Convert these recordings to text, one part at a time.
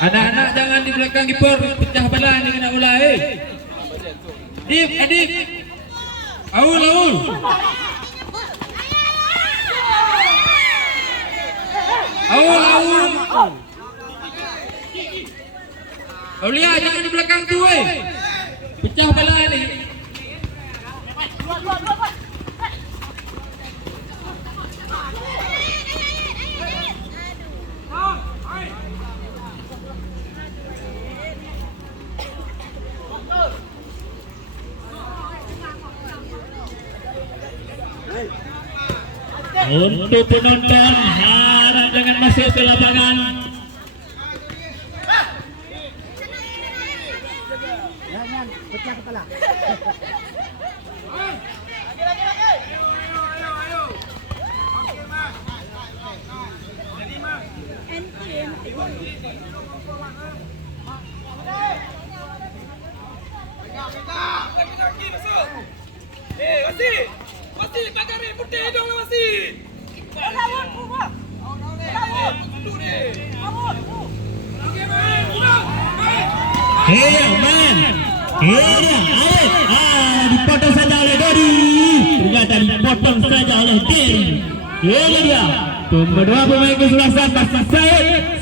Anak-anak jangan di belakang kiper, pecah balan dengan ulai. Adip. Aul. Aulia jangan di belakang tu pecah balan ni. Untuk penonton harap jangan masuk ke lapangan. Jangan pecah kepala. Masih pakai putih dong lah masih. Dipotong saja oleh Dodi. Ternyata dipotong saja oleh Terry. Ini dia kedua pemain kesebelasan pasti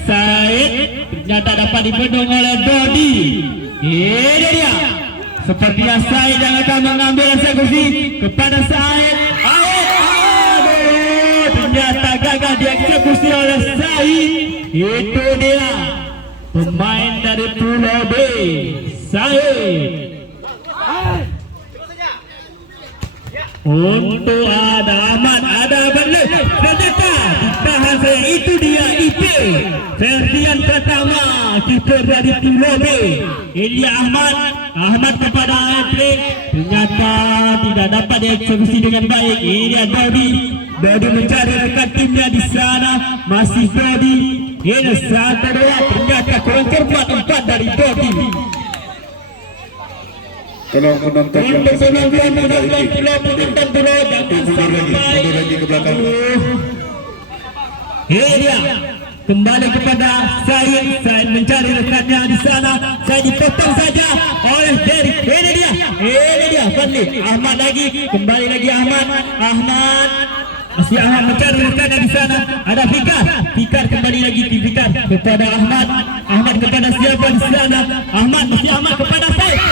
Said ternyata dapat dipotong oleh Dodi. Ini dia sepertinya Said yang akan mengambil eksekusi kepada Said. Ternyata gagal dieksekusi oleh Said. Itu dia pemain dari Pulau B, Said. Untuk ada Ahmad, ada Berle, ternyata ditahan saya. Itu dia IP Ferdian Pratama, kiper dari Pulau B. Ini Ahmad kepada Andre, ternyata tidak dapat dieksekusi dengan baik. Ini Dodi mencari rekan timnya di sana, masih Dodi. Ini satu dua, ternyata kurang cermat 4 dari Dodi. Tolong menonton yang Menonton mundur lagi ke belakang. Ini dia kembali kepada Said mencari rekannya di sana. Saya dipotong saja oleh Derek. Ini dia Fadli. Ahmad lagi, kembali lagi Ahmad. Masih Ahmad mencari rekannya di sana. Ada Fikar kembali lagi di Fikar kepada Ahmad kepada siapa di sana? Masih Ahmad kepada Said.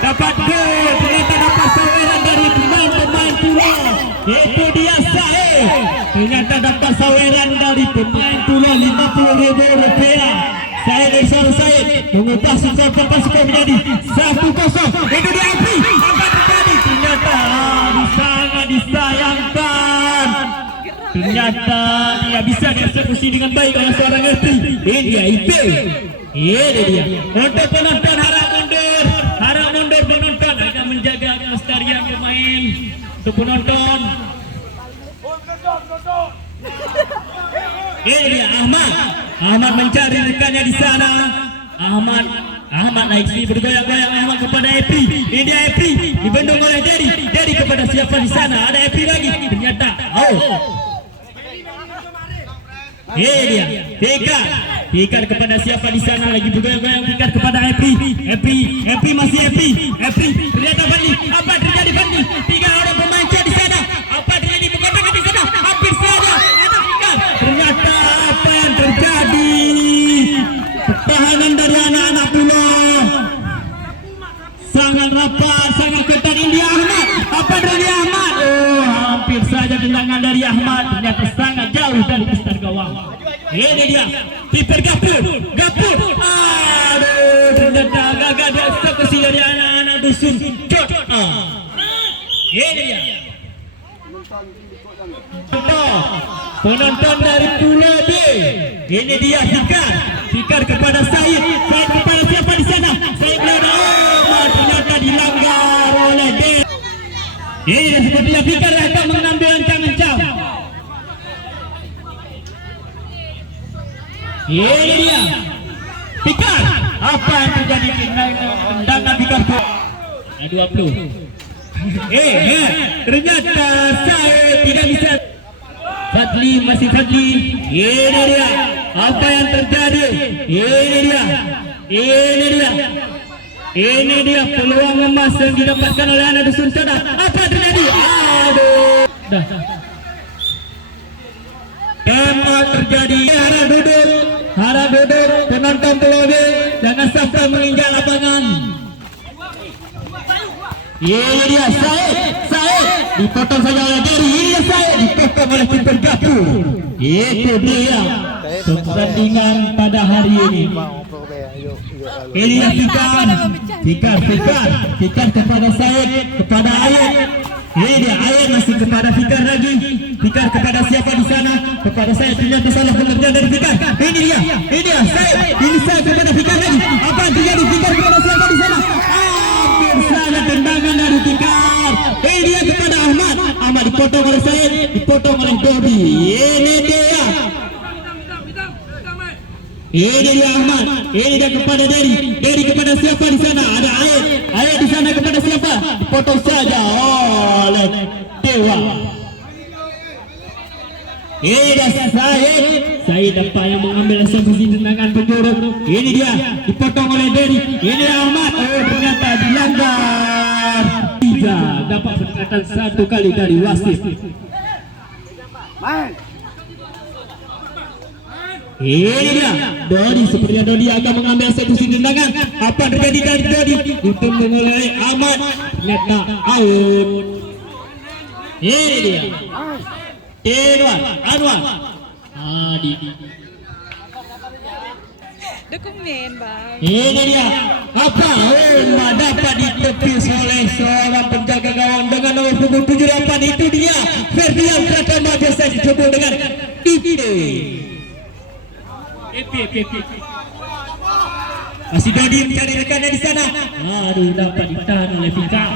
Dapat gol, ternyata dapat saweran dari pemain Pulau. Itu dia Said. Ternyata dapat saweran dari pemain Pulau Rp50.000. Said mengubah skor menjadi 1-0. Itu dia Api. Apa terjadi? Ternyata sangat disayangkan. Ternyata dia bisa dieksekusi dengan baik oleh seorang Api. Ini dia IP. Ini dia. Untuk penonton harap mundur penonton agar menjaga kelestarian pemain. Untuk penonton. Ini dia Ahmad mencari rekannya di sana. Ahmad naik sini bergoyang-goyang. Ahmad kepada Epi. Ini dia Epi dibendung oleh Dedi kepada siapa di sana? Ada Epi lagi. Ternyata ini dia Fikar kepada siapa di sana? Lagi bergoyang-goyang. Fikar kepada Epi masih Epi. Ternyata Fadli. Apa terjadi Fadli? 3 orang pemain di sana. Apa terjadi? Mengatakan di sana hampir saja ada Fikar. Ternyata apa yang terjadi? Pertahanan dari anak-anak Pulau sangat rapat, sangat ketat. Ini Ahmad. Apa dari Ahmad? Hampir saja tendangan dari Ahmad. Ternyata sangat jauh dari besar gawang. Ini dia kiper Gapur. Ternyata gagal dieksekusi dari anak-anak dusun. Ini dia penonton dari Pulau B. Ini dia Fikar kepada Said kepada siapa di sana? Said ternyata dilanggar oleh D. Ini sepertinya Fikar akan mengambil ancam-ancam. Ini dia Fikar. Apa yang terjadi? Tendangan Fikar 20. Ternyata saya tidak bisa. Fadli masih Fadli. Ini dia. Apa yang terjadi? Ini dia peluang emas yang didapatkan oleh anak dusun Sada. Apa terjadi? Aduh. Dah. Tembak terjadi. Harap duduk. Penonton Pulau B jangan sampai menginjak lapangan. Ini dia Said dipotong saja oleh Derry. Ini dia Said dipotong oleh kiper Gapur. Itu dia pertandingan pada hari ini. Ini dia Fikar kepada Said, kepada Ayat. Ini dia Ayat masih kepada Fikar lagi. Fikar kepada siapa di sana? Kepada Said. Ternyata salah pengertian dari Fikar. Ini dia Said. Ini Said kepada Fikar lagi. Apa yang terjadi? Fikar kepada siapa di sana? Salah tendangan dari Fikar. Ini dia kepada Ahmad dipotong oleh Said, dipotong oleh Dodi. Ini dia Ahmad. Ini dia kepada Derry kepada siapa di sana? Ada Ayat di sana kepada siapa? Dipotong saja oleh Dewa. Ini dia Said dapat yang mengambil eksekusi tendangan penjuru. Ini dia dipotong oleh Derry. Ini Ahmad. Ternyata dilanggar. 3 dapat peringatan 1 kali dari wasit. Main. Ini dia Dodi. Sepertinya Dodi akan mengambil eksekusi tendangan. Apa terjadi dari Dodi? Ditunggu oleh Ahmad. Ternyata out. Ini dia Anwar. Adi. Dokumen bang. Ini dia apa? Dapat ditepis oleh seorang penjaga gawang dengan nomor punggung 78. Itu dia Ferdian Pratama, biasa disebut dengan Ipte. Masih Dodi mencari rekannya di sana. Aduh, dapat ditahan oleh Fikar.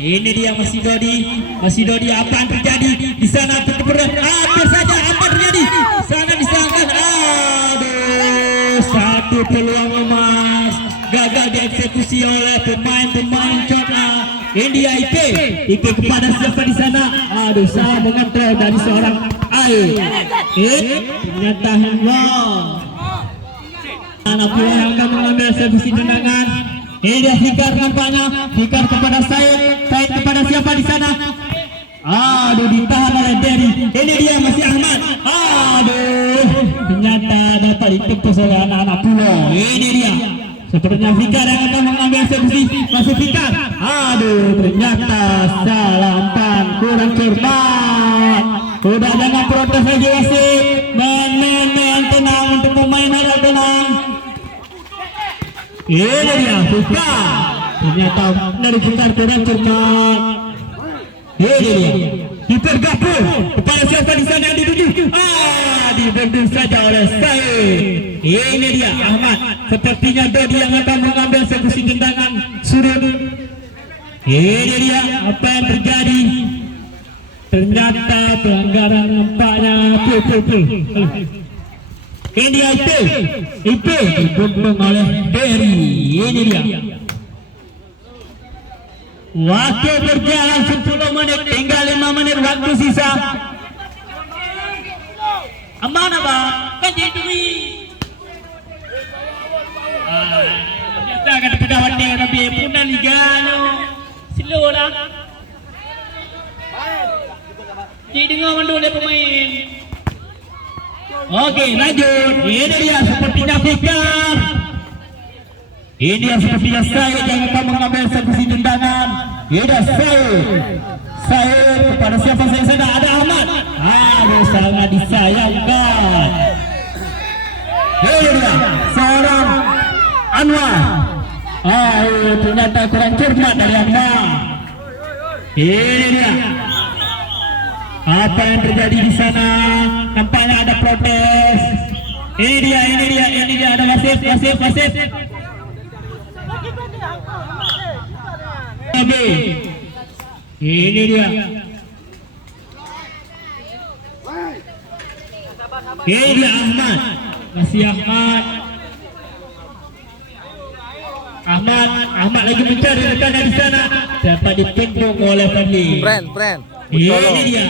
Ini dia masih Dodi. Apa yang terjadi di sana? Hampir saja apa terjadi? Sangat disangkan. Aduh, satu peluang emas gagal dieksekusi oleh pemain Jogja. Ini dia IP kepada siapa di sana? Aduh, salah mengontrol dari seorang ternyata handball. Anak pula yang akan mengambil eksekusi tendangan. Ini dia Fikar nampaknya. Fikar kepada Said kepada siapa di sana? Aduh, ditahan oleh Derry. Ini dia masih Ahmad. Aduh, ternyata dapat ditepus oleh anak-anak Pulau. Ini dia sepertinya Fikar yang akan mengambil eksekusi. Masih Fikar. Aduh, ternyata salah umpan, kurang cermat. Udah jangan protes lagi wasit. Main tenang untuk pemain, harap tenang. Ini dia Fikar. Ternyata dari Fikar kurang cermat. Ini dia kiper Gapur kepada siapa di sana yang dituju? Dibendung saja oleh Said. Ini dia Ahmad. Sepertinya Dodi yang akan mengambil eksekusi tendangan sudut. Ini dia apa yang terjadi? Ternyata pelanggaran nampaknya pul. Ini dia IP dibendung oleh Derry. Ini dia. Waktu berjalan 10 menit, tinggal 5 menit waktu sisa. Aman apa? Kan jadi kita akan pedawan dengan tapi punan liga slow lah. Jadi dengar mandul pemain. Oke, lanjut. Ini dia sepertinya Fikar. Ini dia sepertinya Said yang akan mengambil eksekusi tendangan. Ini dia Said kepada siapa saya sana? Ada Ahmad. Aduh, sangat disayangkan. Ini dia seorang Anwar. Ternyata kurang cermat dari Anwar. Ini dia. Apa yang terjadi di sana? Nampaknya ada protes. Ini dia ada wasit. Ini dia. Ini dia Ahmad. Masih Ahmad. Ahmad lagi mencari rekannya di sana, dapat dipendung oleh Fadli. Friend. Ini dia.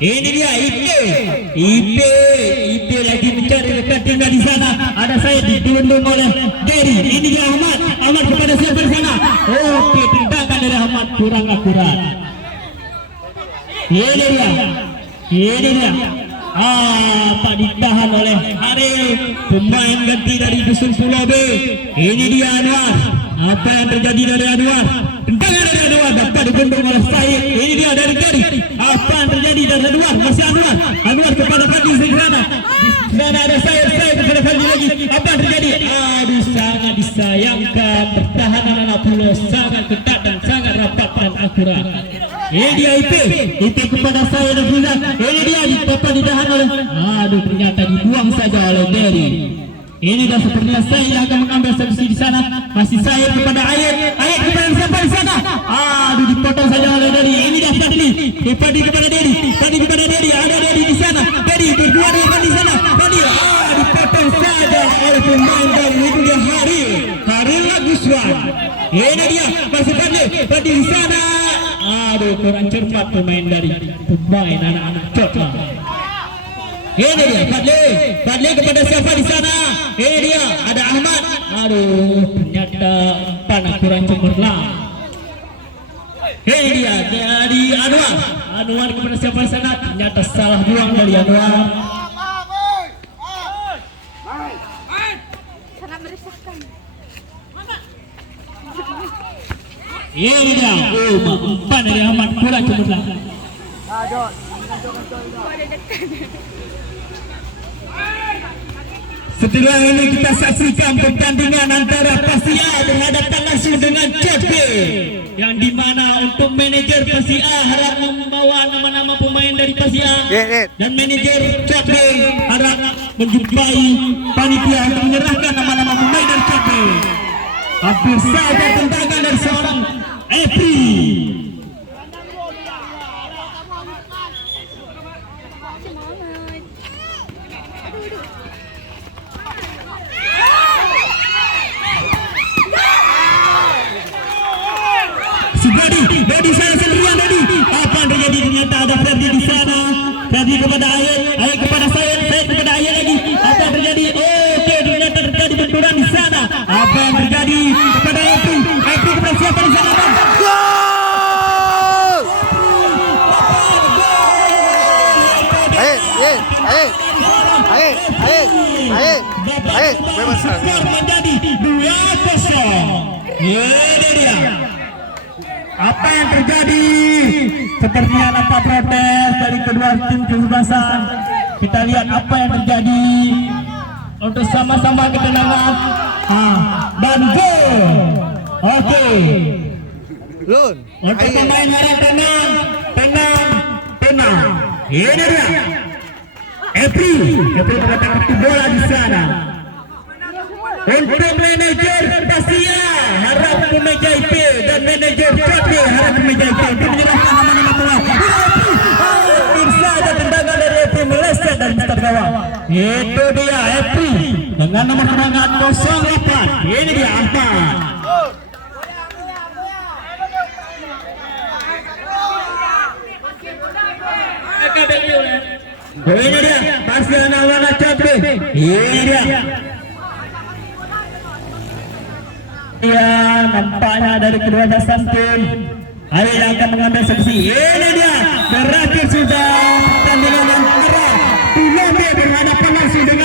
Ini dia Ipe lagi mencari rekan timnya di sana. Ada saya dipendung oleh Derry. Ini dia Ahmad kepada siapa di sana? Oke, tendangan dari Ahmad kurang akurat. Ini dia. Tak ditahan oleh Arif, pemain ganti dari Dusun Pulau B. Ini dia Anwar. Apa yang terjadi dari Anwar? Tendangan dari Anwar dapat dibendung oleh Said. Ini dia dari Derry. Apa yang terjadi dari Anwar? Masih Anwar kepada Fadli di sana. Di sana ada Said kepada Fadli lagi. Apa yang terjadi? Aduh, sangat disayangkan pertahanan anak Pulau sangat ketat dan sangat rapat dan akurat. Ini dia Ipe kepada saya dan Fizan. Ini dia dapat ditahan oleh. Aduh, ternyata dibuang saja oleh Derry. Ini dah sepertinya saya yang akan mengambil subsidi di sana. Masih saya kepada Ayat kepada siapa di sana? Aduh, dipotong saja oleh Derry. Ini dia Fadli kepada Derry. Ada Derry di sana. Derry berdua dengan di sana. Fadli, dipotong saja oleh pemain Derry. Itu dia Haril Aguswan. Ini dia masih Fadli di sana. Aduh, kurang cermat pemain anak-anak Cotla. Ini dia Fadli kepada siapa di sana? Ini dia ada Ahmad. Aduh, ternyata panah kurang cemerlang. Ini dia dari Anwar kepada siapa di sana? Ternyata salah buang dari Anwar. Sangat meresahkan. Ini dia umpan dari Ahmad kurang cemerlang. Setelah ini kita saksikan pertandingan antara Persia berhadapan langsung dengan CB, yang dimana untuk manajer Persia harap membawa nama-nama pemain dari Persia dan manajer CB harap menjumpai panitia untuk menyerahkan nama-nama pemain dari CB. Hampir saja tendangan dari seorang Epri. Dedi saya sendirian. Apa yang terjadi? Ternyata ada Ferdi di sana. Ferdi kepada Ayat kepada Said kepada Ayat lagi. Apa yang terjadi? Oke, ternyata terjadi benturan di sana. Apa yang terjadi kepada Epri kepada siapa di sana? Skor menjadi 2-0. Ini dia. Apa yang terjadi? Sepertinya nampak protes dari kedua tim kesebelasan. Kita lihat apa yang terjadi untuk sama-sama ketenangan dan gol. Oke. Untuk pemain harap tenang. Ini dia. Epri mengatakan bola di sana. Untuk manajer Persia harap memeja IP dan manajer Cote harap memeja IP untuk menyerahkan nama-nama pemain. Hampir saja tendangan dari Epri meleset dari setar gawang. Itu dia Epri dengan nomor punggung 08. Ini dia Ahmad. Ini dia masih anak-anak Cote. Ini dia. Ya, nampaknya dari kedua dasar tim. Hari yang akan mengambil subsidi. Ini dia, berakhir sudah.